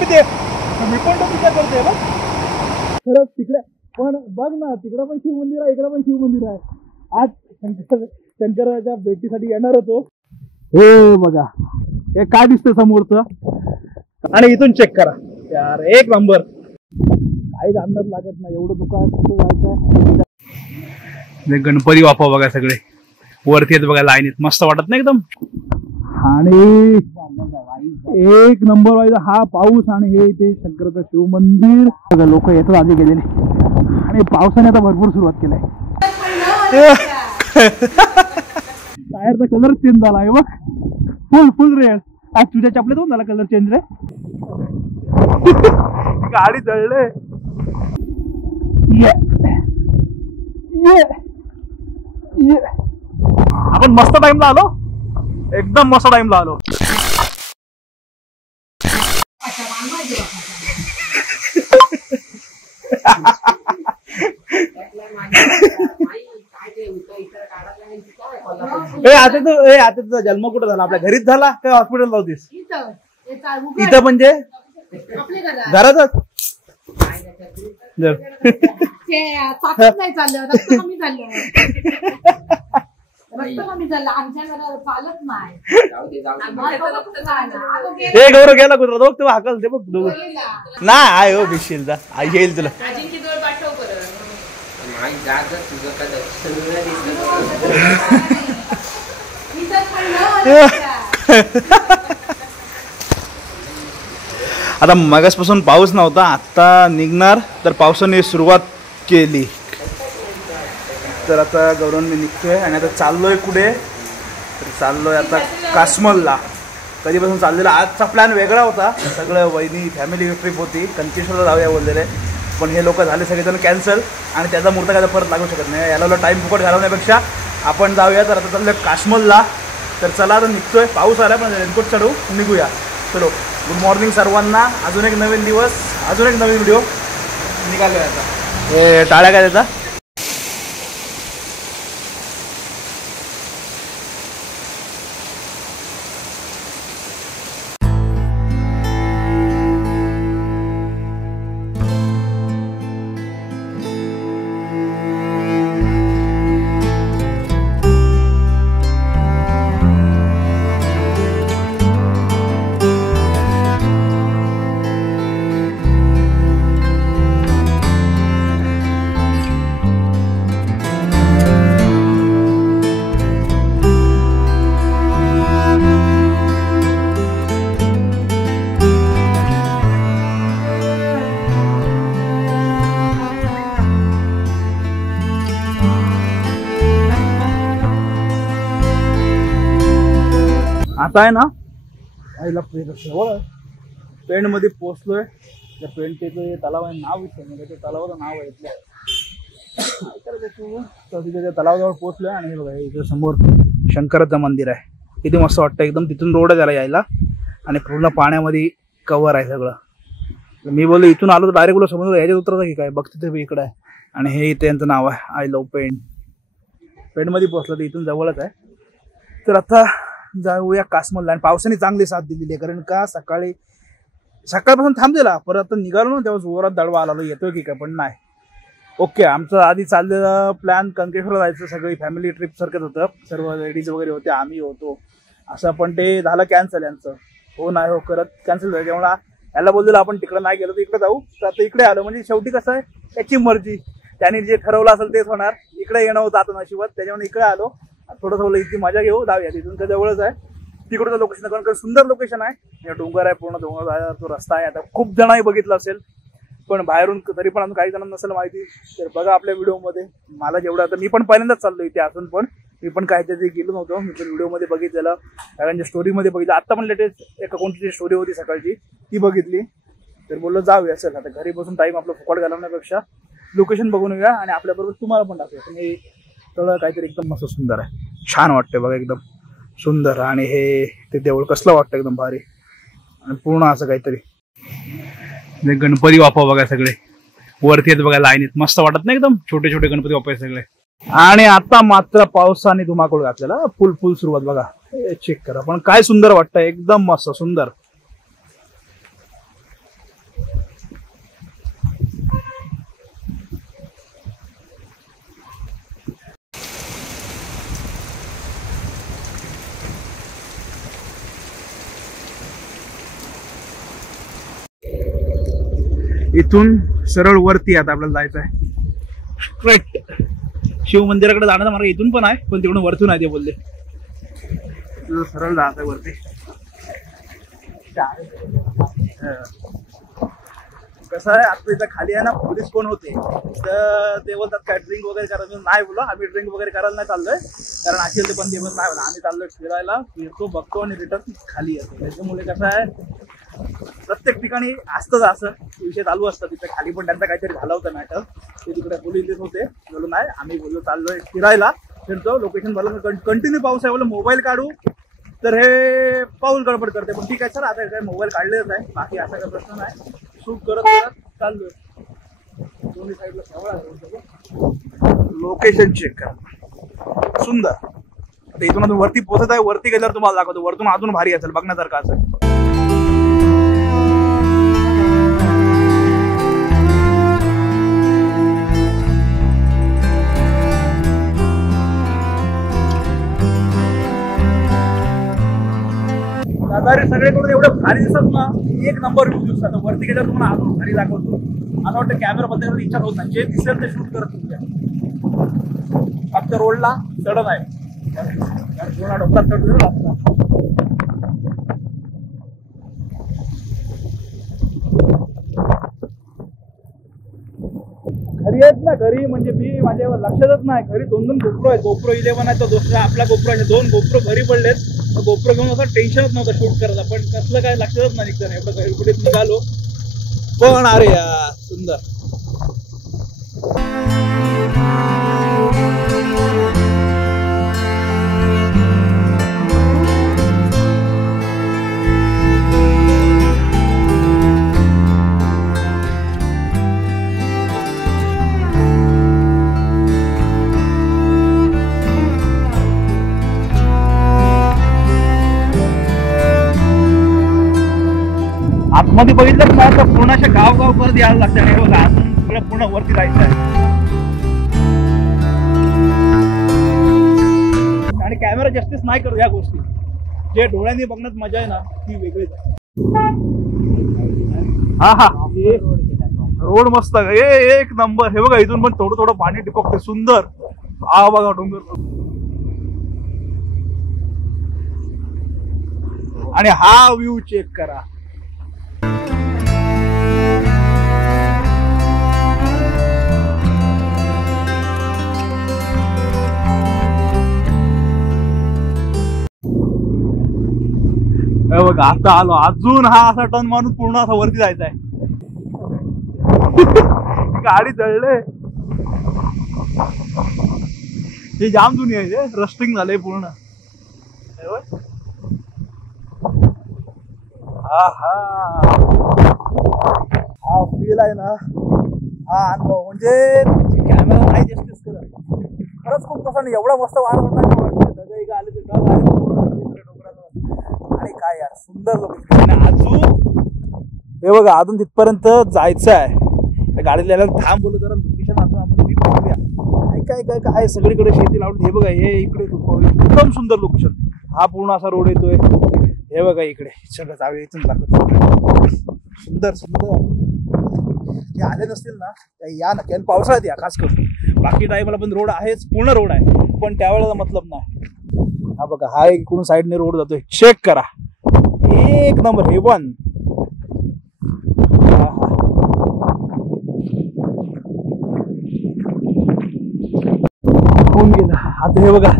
मी पण तो विचार करतोय बघ खरंच तिकडे पण बघ ना तिकडे पण शिव मंदिर आहे इकडे पण शिव मंदिर आहे. आज शंकराच्या भेटीसाठी येणार होतो. हो बघा हे काय दिसतं समोरचं आणि इथून चेक करा यार एक नंबर. काहीच अंदाज लागत नाही एवढं दुकान कुठे जायचंय. गणपती बाप्पा बघा सगळे वरती आहेत बघा लाईनीत मस्त वाटत नाही एकदम. आणि एक नंबर व्हायचा हा पाऊस आणि हे इथे शंकराचं शिव मंदिर लोक येतात आधी गेलेले आणि पावसाने आता भरपूर सुरुवात केलाय. टायरचा कलर चेंज झाला आहे बघ फुल रेड. आज तुझ्या चपलेत होऊन झाला कलर चेंज रे. गाडी जळले. आपण मस्त टाइमला आलो एकदम मस्त टाइमला आलो. आता तुझा जन्म कुठं झाला आपल्या घरीच झाला काय हॉस्पिटल लावतीस इथं म्हणजे घरातच. हे गौरव गेला कुत्रा दोघ तेव्हा हाकल ते बघ दोघ नाही हो भिशील आई येईल तुला. आता मगासपासून पाऊस नव्हता आता निघणार तर पावसाने सुरुवात केली. तर आता गौरव मी निघतोय आणि आता चाललोय कुठे तर चाललोय आता काश्मलला. कधीपासून चाललेला आजचा प्लॅन वेगळा होता सगळं वहिनी फॅमिली ट्रिप होती कंकेश्वरला जाऊया बोललेले पण हे लोक झाले सगळेजण कॅन्सल आणि त्याचा मुहूर्त काय परत लागू शकत नाही. याला टाईम फुकट घालवण्यापेक्षा आपण जाऊया. तर आता चाललोय काश्मलला. तर चला आता निघतोय पाऊस आला पण रेनकोट चढू निघूया. चलो गुड मॉर्निंग सर्वांना. अजून एक नवीन दिवस अजून एक नवीन व्हिडिओ निघालोय आता. हे टाळ्या काय त्याचा आता आहे ना आईला पेंड मध्ये पोहोचलोय. त्या पेंडचे तलाव आहे नाव विचारलं त्या तलावाचं नाव आहे तिथे त्या तलावाजवळ पोहोचलोय. आणि हे बघा इथे समोर शंकराचं मंदिर आहे. किती मस्त वाटतं एकदम. तिथून रोड आहे त्याला यायला आणि पूर्ण पाण्यामध्ये कव्हर आहे सगळं. मी बोललो इथून आलो तर डायरेक्ट बोललो समुद्र ह्याच्यात उतरतं की काय बघते ते इकडं आहे. आणि हे इथे यांचं नाव आहे आय लव्ह पेंड. पेंडमध्ये पोहोचलं तर इथून जवळच आहे. तर आता जाऊया काश्मलला. आणि पावसाने चांगली साथ दिलेली आहे कारण का सकाळपासून थांबलेला परत आता निघालो ना तेव्हा जोरात दडवा आला येतोय की काय पण नाही. ओके आमचं आधी चाललेलं प्लॅन कंकेश्वरला जायचं सगळी फॅमिली ट्रिप सारखंच होतं. सर्व लेडीज वगैरे होते आम्ही होतो असं पण ते झालं कॅन्सल यांचं. हो नाही हो करत कॅन्सल झालं. त्यामुळे याला बोललेलं आपण तिकडे नाही गेलो तर इकडे जाऊ. तर आता इकडे आलो म्हणजे शेवटी कसं आहे त्याची मर्जी त्याने जे ठरवलं असेल तेच होणार. इकडे येणं होतं आता नशिबात त्याच्यामुळे इकडे आलो. थोडंसं इतकी मजा घेऊ जाऊया. तिथून तर जवळच आहे तिकडचं लोकेशन कारण सुंदर लोकेशन आहे. डोंगर आहे पूर्ण डोंगर तो रस्ता आहे. आता खूप जणांनी बघितलं असेल पण बाहेरून तरी पण अजून काही जणांना नसेल माहिती तर बघा आपल्या व्हिडिओमध्ये. मला जेवढं आता मी पण पहिल्यांदाच चाललो इथे असून पण मी पण काय त्याचे गेलो नव्हतो. मी पण व्हिडिओमध्ये बघितलेलं सगळ्यांच्या स्टोरीमध्ये बघितलं. आता पण लेटेस्ट एक कोणती स्टोरी होती सकाळची ती बघितली तर बोललो जाऊया. चल आता घरी बसून टाईम आपला फुकट घालवण्यापेक्षा लोकेशन बघून येऊया आणि आपल्याबरोबर तुम्हाला पण दाखवूया. तुम्ही सगळं काहीतरी एकदम मस्त सुंदर आहे छान वाटते बघा एकदम सुंदर. आणि हे ते देऊळ कसलं वाटतं एकदम भारी आणि पूर्ण असं काहीतरी गणपती बाप्पा बघा सगळे वरती आहेत बघा लाईनीत मस्त वाटत नाही एकदम छोटे छोटे गणपती बाप्पा सगळे. आणि आता मात्र पावसाने धुमाकूळ घातलेला फुल सुरुवात बघा चेक करा पण काय सुंदर वाटतं एकदम मस्त सुंदर. इथून सरळ वरती आता आपल्याला जायचं आहे स्ट्रेट शिव मंदिराकडे जाण्याचा मार्ग इथून पण आहे, पण तिकडून वरतून आहे ते बोलले. सरळ जायचं आहे वरती. कसं आहे आता इथं खाली आहे ना, पोलीस कोण होते तर ते बोलतात काय ड्रिंक वगैरे करायला नाही बोला. आम्ही ड्रिंक वगैरे करायला नाही चाललोय, कारण असेल ते पण ते नाही बोला. आम्ही चाललोय फिरायला, फिरतो बघतो आणि रिटर्न खाली येतो. त्याच्यामुळे कसं आहे प्रत्येक ठिकाणी असतंच असं विषय चालू असतात. तिथे खाली पण त्यांचा काहीतरी झाला होता मॅटर, ते तिकडे पोलीस देत होते. बोललो नाही, आम्ही बोललो चाललोय फिरायला, फिरतो. लोकेशन भरलं कंटिन्यू पाऊस आहे, बोललो मोबाईल काढू तर हे पाऊल गडबड करते. पण ठीक आहे सर, आता काय मोबाईल काढलेच आहे, बाकी असा काही प्रश्न नाही. शूट करत करत चाललोय. दोन्ही साईडला सगळं लोकेशन चेक करा, सुंदर. आता इथून अजून वरती पोहोचत आहे, वरती गेल्यावर तुम्हाला दाखवतो. वरतून अजून भारी असेल, बघण्यासारखं असेल. सगळ्याकडून एवढं भारी दिसत ना, एक नंबर व्ह्यू दिसतात. वरती गेल्यावर तुम्हाला अजून भारी दाखवतो. असं वाटतं कॅमेरा बद्दल इच्छा होत नाही, जे दिसेल ते शूट करत तुमच्या. फक्त रोडला चढत आहे, डोंगरात चढतो लागतात. घरी आहेत ना, घरी म्हणजे मी माझ्या लक्षातच नाही. घरी 2 गोप्रो आहेत. GoPro 11 आहे, तो दुसरा आपला GoPro आहे. 2 GoPro घरी पडलेत. GoPro घेऊन असं टेन्शनच नव्हतं शूट करायला, पण कसलं काय लक्षातच नाही निघतं. एवढं घरी कुठे निघालो पण अरे यार सुंदर. आतमध्ये बघितलं ना तर पूर्ण अशा गाव करत यायला लागतं. हे बघा अजून सगळं पूर्ण वरती जायचं आहे. आणि कॅमेरा जस्टिस नाही करत या गोष्टी. जे डोळ्यांनी बघण्यात मजा आहे ना ती वेगळीच आहे. हा हा रोड मस्त आहे, एक नंबर. हे बघा इथून पण थोडं थोडं पाणी टिपकते, सुंदर. हा बघा डोंगर. आणि हा व्ह्यू चेक करा. बघा आता आलो. अजून हा असा टर्न मारून पूर्ण असा वरती जायचा आहे. गाडी जळले, हे जाम जुनी आहे, रस्टिंग झालंय पूर्ण. हा फील आहे ना, हा अनुभव म्हणजे कॅमेरा नाही जस्टिस करत. खरंच खूप कसं नाही, एवढा मस्त वार होता. ढग आले ते ढग आले आणि काय यार सुंदर लोकेशन. अजून हे बघा अजून तिथपर्यंत जायचं आहे. गाडीला थांब बोलू जरा, लोकेशन अजून आपण नीट बघूया. काय काय काय सगळीकडे शेती लावून. हे बघा हे इकडे एकदम सुंदर लोकेशन. हा पूर्ण असा रोड येतोय. हे बघा इकडे सगळं जावे इथून दाखवतो. सुंदर सुंदर. जे आले नसतील ना या नक्की, आणि पावसाळ्यात या खास करून. बाकी टायमाला पण रोड आहेच, पूर्ण रोड आहे, पण त्यावेळेला मतलब नाही. हा बघा हा इकडून साईडने रोड जातोय, चेक करा. एक नंबर हेवन. होऊन गेला. आता हे बघा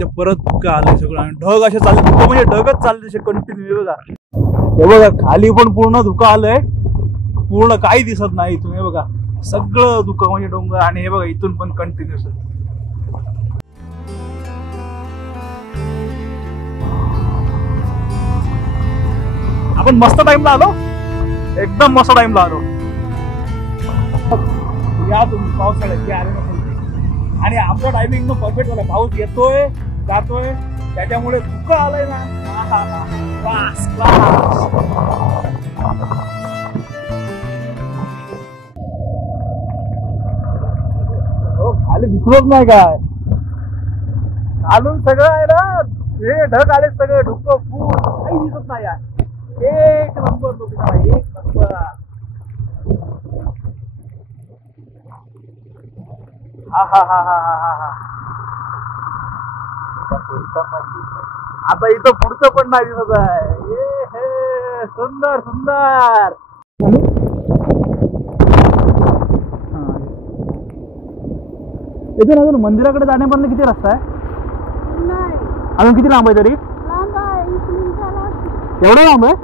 ते परत का आलंय सगळं, आणि ढग असे चालले, धुकं म्हणजे ढगच चालले कंटिन्यू. हे बघा हे बघा खाली पण पूर्ण धुकं आलंय, पूर्ण काही दिसत नाही इथून. हे बघा सगळं धुकं म्हणजे डोंगर. आणि हे बघा इथून पण कंटिन्युअस. आपण मस्त टाइमला आलो, एकदम मस्त टाइमला आलो. या तुम्ही पावसाळ्यात आले नसेल. आणि आमचा टायमिंग परफेक्ट झाला. पाऊस येतोय जातोय, त्याच्यामुळे धुकं आलंय ना. खाली दिसलोच नाही काय, खालून सगळं आहे ना हे ढग आले सगळे, धुकं फूल काही दिसत नाही यार. एक नंबर लोकेशन आहे, एक नंबर. आता इथं पुढचं पण नाही दिसत आहे. हे सुंदर सुंदर. इथून अजून मंदिराकडे जाण्यापर्यंत किती रस्ता आहे? अजून किती लांब आहे तरी? एवढा लांब आहे?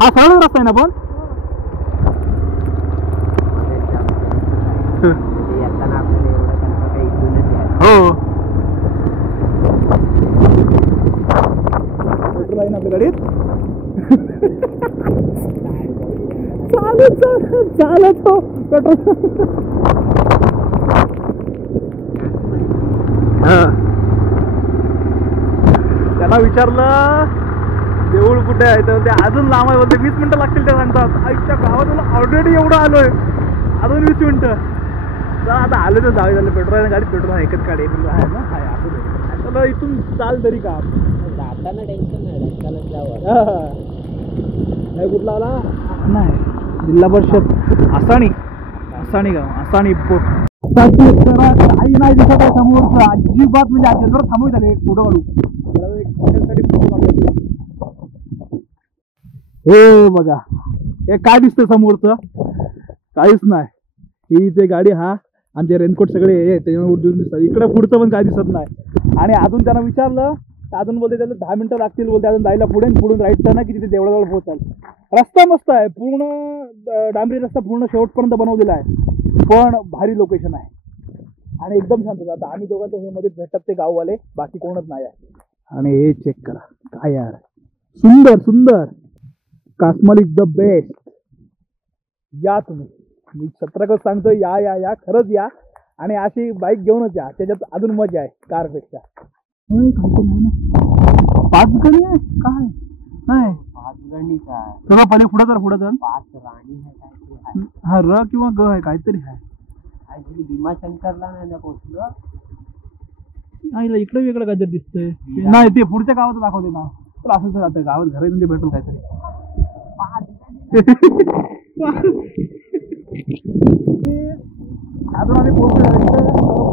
हा सरळ रस्ता आहे ना पण? हो पेट्रोल आहे ना आपल्या गाडीत. चालत चालत हो पेट्रोल. त्याला विचारलं देऊळ कुठे आहे तर ते अजून लांब आहे बोलते. 20 मिनिटं लागतील ते सांगतात. आईच्या गावात ऑलरेडी एवढं आलोय, अजून 20 मिनिटं. तर आता आले तर जावे झालं. पेट्रोल आहे गाडीत, पेट्रोल एकच गाडी आहे ना. हाय असं चला इथून चाल तरी का जाताना टेन्शन नाही. कुठला आला नाही जिल्हा परिषद आसाणी. आसाणी गाव आसाणी काही नाही दिसत आहे समोर अजिबात. म्हणजे आजवर थांबवत आले एक फोटो काढू. फोटो काढू. हे बघा हे काय दिसतं समोरचं? काहीच नाही. ही ते गाडी हा आणि ते रेनकोट सगळे त्याच्यामुळे उडून दिसतात. इकडे पुढचं पण काय दिसत नाही. आणि अजून त्यांना विचारलं तर अजून बोलते त्याला 10 मिनिटं लागतील बोलते अजून जायला. पुढे पुढून राईट टर्न की तिथे देवळाजवळ पोहोचाल. रस्ता मस्त आहे, पूर्ण डांबरी रस्ता पूर्ण शेवटपर्यंत बनवलेला आहे. पण भारी लोकेशन आहे आणि एकदम शांत. आता आम्ही दोघांच्या हे मध्ये भेटतात ते गाववाले, बाकी कोणच नाही आहे. आणि हे चेक करा काय यार, सुंदर सुंदर. कासमाल इज द बेस्ट. या तुम्ही, मी सत्रकच सांगतोय, या या या खरंच या. आणि अशी बाईक घेऊनच या, त्याच्यात अजून मजा आहे कारपेक्षा. पाच गणी आहे काय? नाही तेव्हा पहिले पुढे तर पुढे तर हा र किंवा ग आहे काहीतरी आहे. भीमाशंकरला नाही पोहोचलो. नाही इकडे वेगळं काहीतरी दिसतंय. नाही ते पुढच्या गावात दाखवते ना. तर असंच राहतं गावात घर म्हणजे भेटून काहीतरी. अजून आम्ही पोहोचलो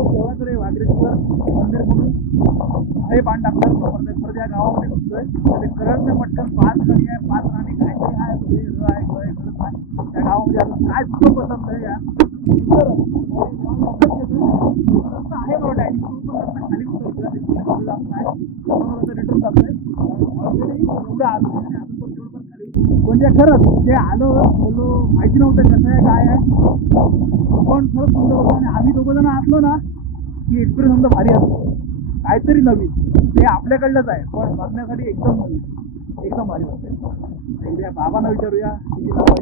देवाकडे वागरेश्वर मंदिर म्हणून हे पान टाकलं. परत या गावामध्ये घुसतोय. करंट पटकन 5 गणी आहे, 5 राणी काहीतरी आहे. त्या गावामध्ये आता काय सुद्धा पसंत आहे या रस्ता आहे मला टायमिंग. तो पण रस्ता खाली उतरतोय जात नाही. रिटर्न जातोय. ऑलरेडी एवढं आलो आणि अजून पण तेवढं पण खाली. म्हणजे खरंच ते आलो बोललो माहिती नव्हतं कसं आहे काय आहे. पण खरंच सुंदर होतं. आणि आम्ही दोघं जण असलो ना की एक्सपिरियन्स आमचा भारी असतो. काहीतरी नवीन ते आपल्याकडलंच आहे पण बघण्यासाठी एकदम नवीन, एकदम भारी वाटते. एकदा बाबांना विचारूया किती लांब आहे.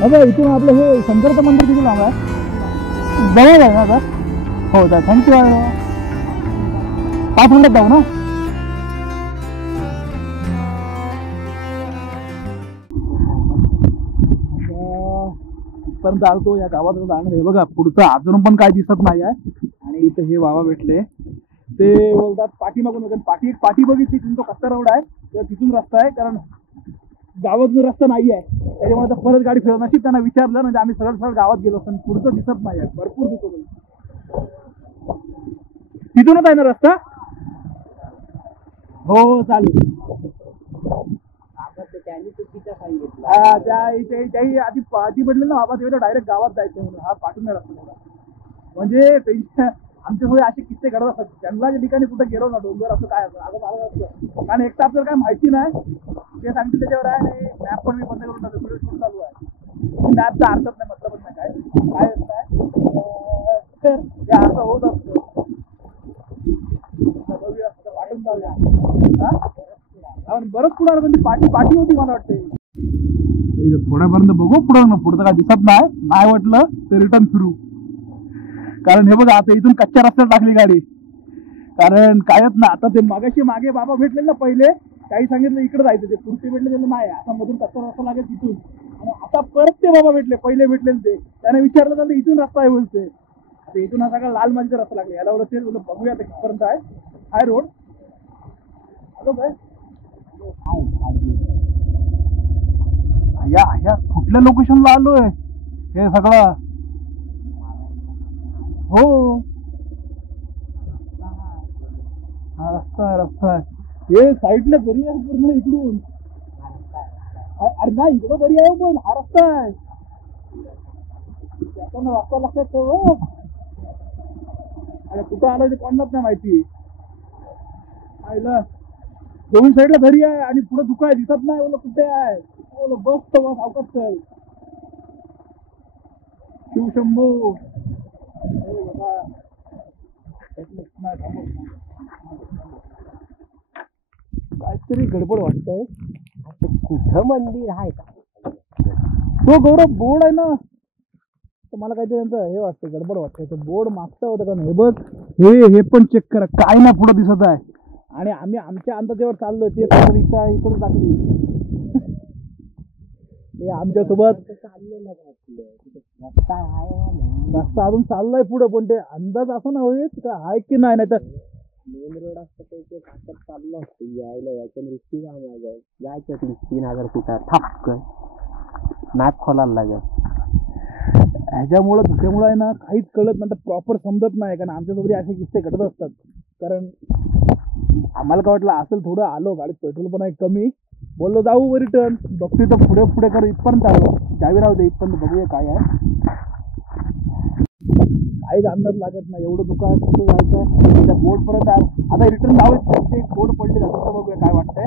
बाबा इथून आपलं हे शंकरचं मंदिर किती लांब आहे? जवळ आहे ना आता? हो सर थँक्यू. 5 मिनिटात जाऊ ना. पर्यंत आलतो या गावात जाणार. हे बघा पुढचं अजून पण काय दिसत नाही आहे. आणि इथं हे बाबा भेटले ते बोलतात पाठीमागून पाठी बघितली तिथून तो कच्चा रोड आहे तर तिथून रस्ता आहे. कारण गावातून रस्ता नाही आहे त्याच्यामुळे आता परत गाडी फिरत नशीब त्यांना विचारलं म्हणजे आम्ही सरळ सरळ गावात गेलो. पण पुढचं दिसत नाही आहे. भरपूर दुखत तिथूनच आहे ना रस्ता? हो चालेल. त्यांनी चुकीचं सांगितलं. आधी पडले ना बाबा तेवढं डायरेक्ट गावात जायचं म्हणून हा पाठवून रस्ता. म्हणजे आमच्यासोबत असे किस्से घडत असतात. जंगलाच्या ठिकाणी कुठे गेलो ना डोंगर असं काय असं. कारण एक तर आपल्याला काय माहिती नाही ते सांगतील त्याच्यावर आहे. आणि मॅप पण मी बंद करून टाकतो. व्हिडिओ शूट चालू आहे. मॅपचा अर्थच नाही मतलबच नाही काय असतं हे असं होत असतं. बघूया वाटून जाऊया. बरंच पुढे आलं पण ती पाठी होती मला वाटते. थोड्यापर्यंत बघू पुढं काय दिसत नाही वाटलं तर रिटर्न फिरू. कारण हे बघा आता इथून कच्च्या रस्त्यात टाकली गाडी. कारण कायच ना आता ते मागे बाबा भेटले ना पहिले काही सांगितलं इकडे जायचं. ते पुढचे भेटले त्याला नाही आता मधून कच्चा रस्ता लागेल तिथून. आणि आता परत ते बाबा भेटले पहिले भेटले ते त्याने विचारलं तर इथून रस्ता आहे बोलते. आता इथून हा सगळा लाल मातीचा रस्ता लागला. याला बोलत बोलतो बघूया कितपर्यंत आहे. हाय रोड. हॅलो काय या ह्या कुठल्या लोकेशनला आलोय हे सगळं? हो हा रस्ता आहे, रस्ता आहे. हे साईडला दरी आहे पूर्ण इकडून. अरे नाही इकडं दरी आहे पण हा रस्ता आहे. रस्ता लक्षात ठेव. अरे कुठं आलं ते कोणालाच नाही माहिती. आईला दोन साईडला दरी आहे आणि पुढे दुकान दिसत नाही. बोल कुठे आहे? बस तो बस अवकाश चल. शिवशंभू काहीतरी गडबड वाटतंय. कुठं मंदिर आहे का? तो गौरव बोर्ड आहे ना, मला काहीतरी त्यांचं हे वाटतं, गडबड वाटतंय. बोर्ड मागचं होतं का नाही बघ. हे पण चेक करा, काय ना पुढे दिसत आहे. आणि आम्ही आमच्या अंदाजावर चाललोय. ते इकडून टाकली हे आमच्या सोबत चाललेलं रस्ता आहे, रस्ता अजून चाललाय पुढे. पण ते अंदाज असं ना होईल का आहे की नाही. नाही तर मेन रोड असतं ते ताकद चाललं असतं यायला. याच्या रिस्की काम लागेल. जायचं 3000 फुटा थाप मॅप खोलायला लागेल. ह्याच्यामुळं धुक्यामुळे आहे ना काहीच कळत नाही, प्रॉपर समजत नाही. कारण आमच्यासोबत असे किस्से घडत असतात. कारण आम्हाला काय वाटलं असेल थोडं आलो गाडीत पेट्रोल पण आहे कमी, बोललो जाऊ रिटर्न. बघतोय तर पुढे पुढे कर इथपर्यंत आलो. जावी राहू दे इथपर्यंत, बघूया काय आहे. काहीच अंदाज लागत नाही. एवढं दुकान आहे, कुठे जायचं आहे. त्या बोर्ड पर्यंत आता रिटर्न जावं. ते बोर्ड पडले जातं तर बघूया काय वाटतंय.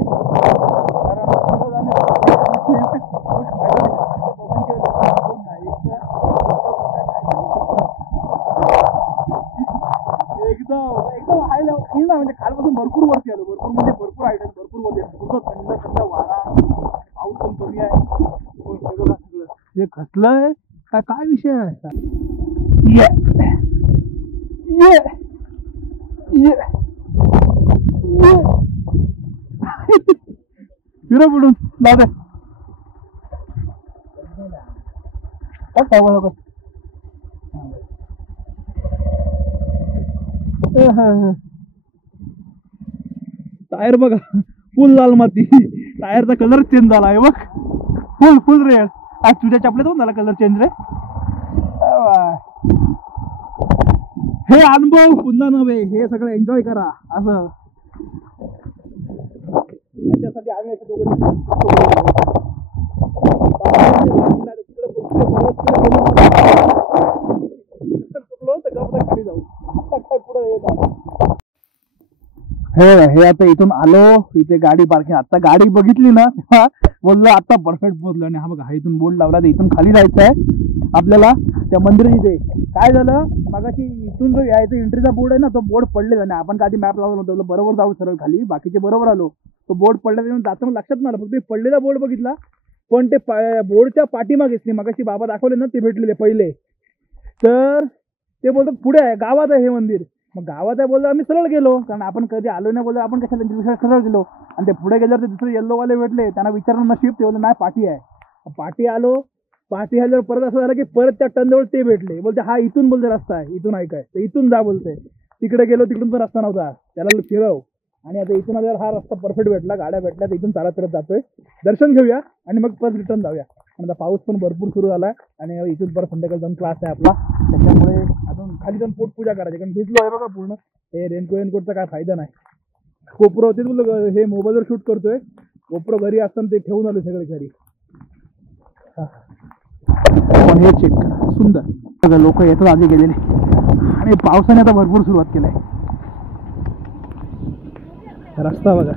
एकदम एकदम हाय लेवल ना, म्हणजे कालपासून भरपूर वरती आलो. भरपूर म्हणजे भरपूर हाईट आहे, भरपूर वरती पूर्ण थंड थंड वारा, पाऊस पण कमी आहे. सगळं हे खचलंय काय, काय विषय आहे. ये ये ये ये फिरा पडून दादा काय बघ. टायर बघा फुल लाल माती. टायरचा कलर चेंज झाला आहे बघ. फुल फुल रेड. आज तुझ्या चपल्यात पण झाला कलर चेंज रे. हे अनुभव पुन्हा नव्हे, हे सगळं एन्जॉय करा असं. त्याच्यासाठी आम्ही असे दोघं खाली जाऊ. काय पुढे हे आता इथून आलो. इथे गाडी पार्किंग. आता गाडी बघितली ना तेव्हा बोललो आता परफेक्ट पोहोचलो. आणि हा बघा हा इथून बोर्ड लावला. इथून खाली जायचं आहे आपल्याला त्या मंदिरात. इथे काय झालं मगाशी इथून जो यायचं एंट्रीचा बोर्ड आहे ना, तो बोर्ड पडलेला नाही. आपण कधी मॅप लावला नव्हतं, बरोबर जाऊ सरळ खाली. बाकीचे बरोबर आलो. तो बोर्ड पडला जाताना लक्षात नाही आलं. फक्त पडलेला बोर्ड बघितला. पण ते बोर्डच्या पाठीमागेच नाही मगाशी बाबा दाखवले ना ते भेटलेले पहिले. तर ते बोलतात पुढे आहे, गावात आहे हे मंदिर. मग गावात आहे बोलतो आम्ही सरळ गेलो. कारण आपण कधी आलो नाही बोलतो, आपण कशाला त्यांच्या विषयात सरळ गेलो. आणि ते पुढे गेल्यावर ते दुसरे येल्लोवाले भेटले. त्यांना विचारलं नशीब, ते बोलले नाही पाठी आहे. पाठी आलो. पाठी आल्यावर परत असं झालं की परत त्या टर्नजवळ ते भेटले. बोलते हा इथून बोलते रस्ता आहे, इथून ऐकाय तर इथून जा बोलते. तिकडे गेलो, तिकडून पण रस्ता नव्हता. त्याला फिरव. आणि आता इथून आल्यावर हा रस्ता परफेक्ट भेटला. गाड्या भेटल्या, इथून चालत करत जातोय. दर्शन घेऊया आणि मग परत रिटर्न जाऊया. आणि आता पाऊस पण भरपूर सुरू झाला. आणि इथून परत संध्याकाळी जाऊन क्लास आहे आपला. त्याच्यामुळे अजून खाली जाऊन पोट पूजा करायची. कारण भिजलो आहे बघा पूर्ण. हे रेनकोटचा काय फायदा नाही. कोपरो होते बोललो हे मोबाईलवर शूट करतोय. कोपरो घरी असताना ते ठेवून आलो सगळे घरी. पण हे चेक करा सुंदर. सगळं लोक येतात आधी गेलेले. आणि पावसाने आता भरपूर सुरुवात केलाय. रस्ता बघा.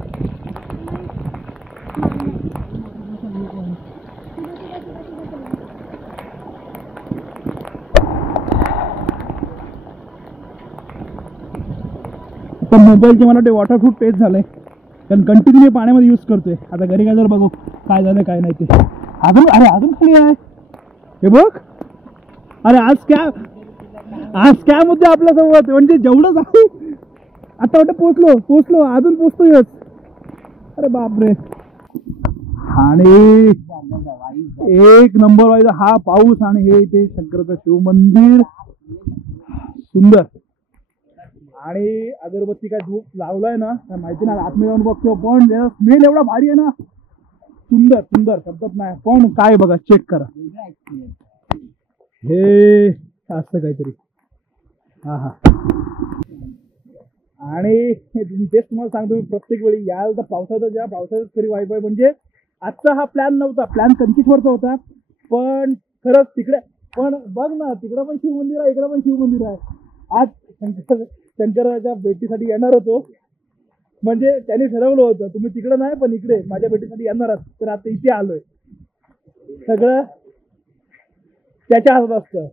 पण मोबाईलचे मला ते वॉटरप्रूफ टेस्ट झालंय. कारण कंटिन्यू पाण्यामध्ये यूज करतोय. आता घरी काय जर बघू काय झालं काय नाही ते. अजून अजून खाली आहे हे बघ. अरे आज काय मुद्दे आपल्यासोबत. म्हणजे जेवढं जाऊ आता वाटतं पोचलो अजून पोचतोयच. अरे बापरे. आणि एक नंबर व्हायचा हा पाऊस. आणि हे इथे शंकराचं शिव मंदिर सुंदर. आणि अगरबत्ती काय धूप लावलाय ना माहिती नाही. आतमध्ये जाऊन बघतो पण स्मेल एवढा भारी आहे ना सुंदर सुंदर शब्दात नाही पण काय बघा चेक करा हे असतं काहीतरी. हा हा आणि तेच तुम्हाला सांगतो मी प्रत्येक वेळी याल तर पावसाळ्यात खरी वाईफ आहे. म्हणजे आजचा हा प्लॅन नव्हता, प्लॅन 25 होता पण खरंच तिकडे पण बघ ना तिकडे पण शिव मंदिर आहे इकडे पण शिव मंदिर आहे. आज शंकराच्या भेटीसाठी येणार होतो म्हणजे त्यांनी ठरवलं होतं तुम्ही तिकडे नाही पण इकडे माझ्या भेटीसाठी येणार आहात तर आता इथे आलोय. सगळं त्याच्या हातात असतं.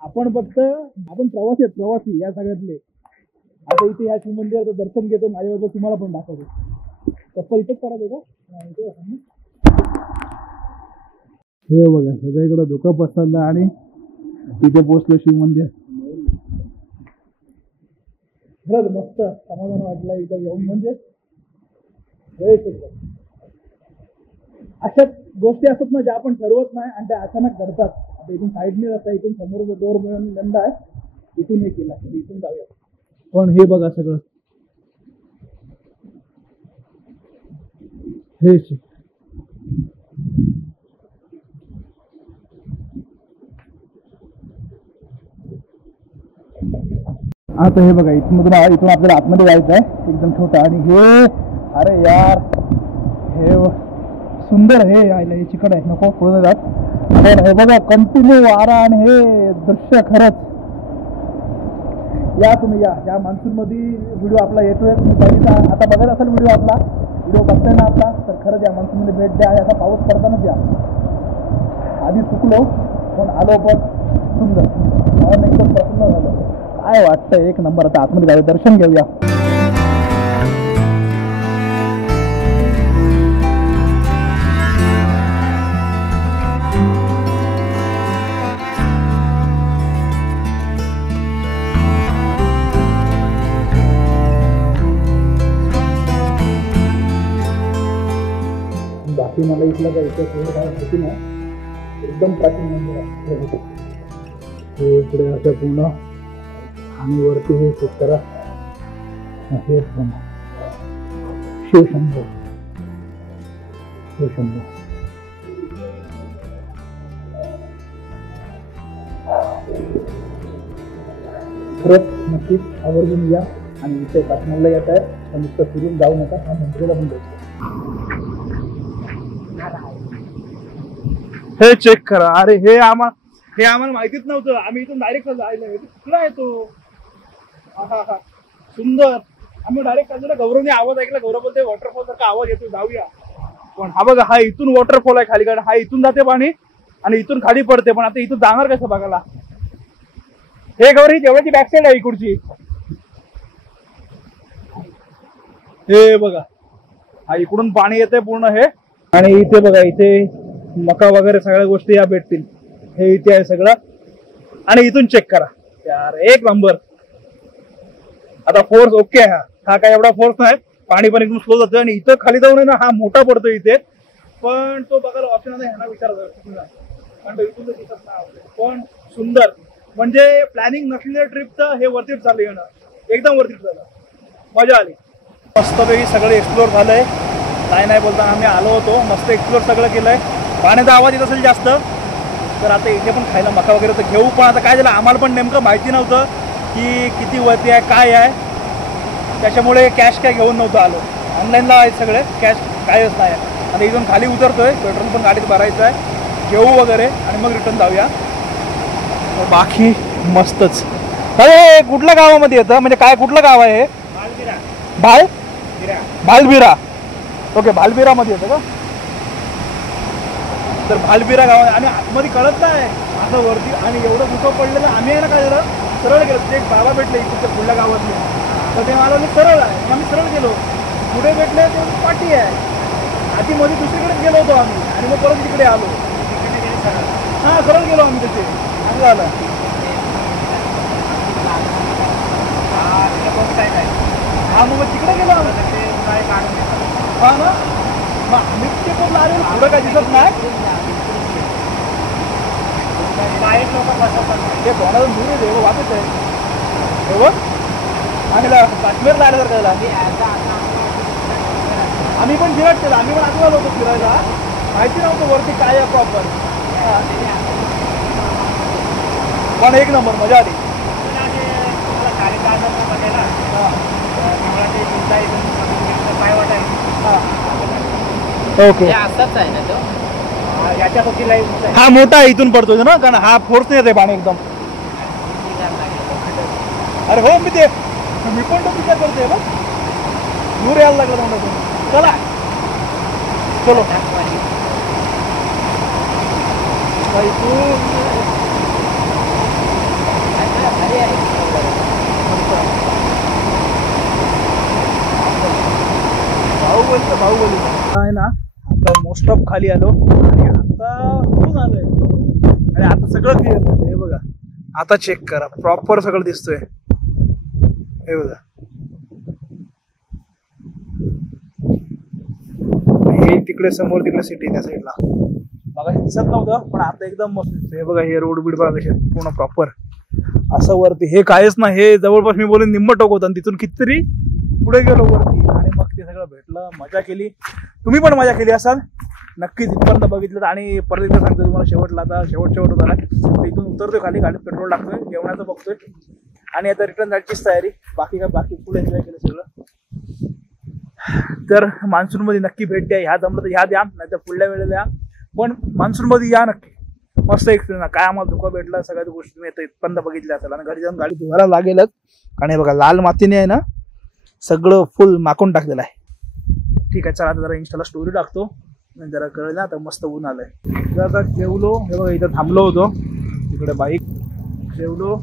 आपण फक्त आपण प्रवासी या सगळ्यातले. आता इथे या शिव मंदिराचं दर्शन घेतो माझ्याबरोबर तुम्हाला पण दाखवतो. चप्पल इथेच करायचं का हे बघा सगळीकडे धोका पसरला आणि तिथे पोहोचलो शिव मंदिर. खरंच मस्त समाधान वाटलं इथं येऊन. म्हणजे अशा गोष्टी असतात ना ज्या आपण ठरवत नाही आणि त्या अचानक घडतात. आता इथून साईडने रस्ता इथून समोर डोर मिळून बंद आहे इथून हे केला इथून जाऊया. पण हे बघा सगळं हे आता हे बघा इथून आपल्याला आतमध्ये जायचं आहे एकदम छोटा. आणि हे अरे यार हे सुंदर हे यायला हे चिकट आहे नको पुढे जात. हे बघा कंटिन्यू वारा आणि हे दृश्य खरंच. या तुम्ही या मान्सून मध्ये व्हिडिओ आपला येतोय तुम्ही पहिली आता बघत असाल व्हिडिओ बघताय ना आपला तर खरंच या मान्सून मध्ये भेट द्या. असा पाऊस पडतानाच या. आधी चुकलो पण आलो पण सुंदर एकदम प्रसन्न झालं. काय वाटतं एक नंबर. आता आतमध्ये जाऊया दर्शन घेऊया. बाकी मला इथलं काय काय माहिती नाही. एकदम प्राचीन मंदिर आहे हे इकडे असं पूर्ण आणि वरती हे चेक करा हे शिवशंभो खरंच नक्कीच आवर्जून या. आणि इथे काश्मीरला येत आहे तर नुसतं फिरून जाऊ नका हा मंदिराला पण जायचं. हे चेक करा. अरे हे आम्हाला माहितीच नव्हतं. आम्ही इथून डायरेक्ट जायला कुठला आहे तो. हा सुंदर. आम्ही डायरेक्ट चाललो. गौरवने आवाज ऐकला. गौरव बोलते वॉटरफॉल सारखा आवाज येतो जाऊया. पण हा बघा हा इथून वॉटरफॉल आहे खाली. कारण हा इथून जाते पाणी आणि इथून खाली पडते. पण आता इथून जाणार कसं बघायला. हे गौरी जेवढ्याची बॅक साईड आहे इकडची. हे बघा हा इकडून पाणी येते पूर्ण हे. आणि इथे बघा इथे मका वगैरे सगळ्या गोष्टी या भेटतील. हे इथे आहे सगळं. आणि इथून चेक करा यार एक नंबर. आता फोर्स ओके आहे. हा काय एवढा फोर्स नाही. पाणी पण एकदम स्लो जातं. आणि इथं खाली जाऊन ना हा मोठा पडतो इथे. पण तो बघायला ऑप्शन नाही ह्यांना विचारायचा कारण इथून दिसत नाही. पण सुंदर म्हणजे प्लॅनिंग नसलेल्या ट्रिपचं हे वरतीच चालू येणं एकदम वरतीच झालं. मजा आली. मस्तपैकी सगळं एक्सप्लोर झालंय. नाही बोलताना आम्ही आलो होतो. मस्त एक्सप्लोर सगळं केलंय. पाण्याचा आवाज येत असेल जास्त तर आता इथे पण खायला मका वगैरे तर घेऊ. पण आता काय झालं आम्हाला पण नेमकं माहिती नव्हतं की किती वरती आहे काय आहे. त्याच्यामुळे कॅश काय घेऊन नव्हतं आलो. ऑनलाईनला आहे सगळे कॅश कायच नाही. आता इथून खाली उतरतोय. पेट्रोल पण गाडीत भरायचं आहे. घेऊ वगैरे आणि मग रिटर्न जाऊया. बाकी मस्तच. अरे कुठल्या गावामध्ये येतं म्हणजे काय कुठलं गाव आहे हे. भालबिरा. ओके भालबिरामध्ये येतं का. तर भालबिरा गाव आणि आतमध्ये कळत नाही असं वरती. आणि एवढं दुःख पडलेलं आम्ही आहे ना काय झालं सरळ गेलो. ते एक बाबा भेटले इथे पुढल्या गावातले तर ते मला सरळ आहे. आम्ही सरळ गेलो. पुढे भेटले ते पाठी आहे. आधी मध्ये दुसरीकडे गेलो होतो आम्ही आणि मग परत तिकडे आलो. हा सरळ गेलो आम्ही तिथे. चांगलं आलं. हा मग तिकडे गेलो आम्ही. हा ना मग आम्ही तिथे पण आले पुढं काही दिसत नाही. ते कोणाला दूर आहे देव वाटत आहे बरोबर. आणि काश्मीरला आलं तर कळला. आम्ही पण फिरत केलं. आम्ही पण आजूबाजू होतो फिरायला माहिती नव्हतं वरती काय आहे प्रॉपर. पण एक नंबर मजा आली. ओके असंच आहे ना तो याच्यापैकी लाईव्ह हा मोठा आहे इथून पडतोय ना कारण हा फोर्स नाही येते पाणी एकदम. अरे हो मी पण तो विचार करतोय बघ दूर यायला लागला म्हणून. चला चलो बाहुबली आहे ना. आता मोस्ट ऑफ खाली आलो आणि आता कुठून आलोय आणि आता सगळं क्लिअर झालं. हे बघा आता चेक करा प्रॉपर सगळं दिसतोय. हे बघा हे तिकडे समोर तिकडे सिटी त्या साईडला बघा दिसत नव्हतं पण आता एकदम मस्त दिसतंय. हे बघा हे रोड बीड बघा कसे पूर्ण प्रॉपर असं वरती. हे कायच ना हे जवळपास मी बोलून निम्म टोक होतं आणि तिथून कितीतरी पुढे गेलो वरती आणि मग ते सगळं भेटलं. मजा केली. तुम्ही पण मजा केली असाल नक्कीच इथपर्यंत बघितलं. आणि परत एकदा सांगतो तुम्हाला शेवटला आता शेवट झाला. इथून उतरतोय खाली गाडीत पेट्रोल टाकतोय जेवणाचं बघतोय आणि आता रिटर्न जायचीच तयारी. बाकी फुल एन्जॉय केलं सगळं. तर मान्सूनमध्ये नक्की भेट द्या. ह्या जमलं तर ह्या द्या नाही तर पुढल्या वेळेला या पण मान्सूनमध्ये या नक्की. मस्त एक्सपिरियन्स काय आम्हाला धोका भेटला सगळ्या गोष्टी तुम्ही येतो इथपर्यंत बघितल्या असेल. आणि घरी जाऊन गाडी धुवायला लागेलच आणि बघा लाल मातीने आहे ना सगळं फुल माकून टाकलेलं आहे. ठीक आहे चला आता जरा इंस्टाला स्टोरी टाकतो जरा कळलं ना. आता मस्त ऊन आलंय. आता जेवलो हे बघा इथं थांबलो होतो तिकडे बाईक जेवलो.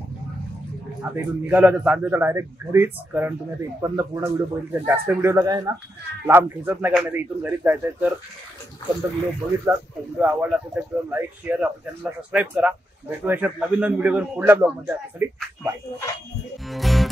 आता इथून निघालो आता चाललो तर डायरेक्ट घरीच कारण तुम्ही आता इथपर्यंत पूर्ण व्हिडिओ बघितले. जास्त व्हिडिओला काय ना लांब खिचत नाही कारण इथून घरीच जायचं आहे. तर इथपर्यंत व्हिडिओ बघितला व्हिडिओ आवडला असेल तर व्हिडिओ लाईक शेअर आपल्या चॅनलला सबस्क्राईब करा. भेटू याच्यात नवीन व्हिडिओ करून पुढल्या ब्लॉगमध्ये आपल्यासाठी बाय.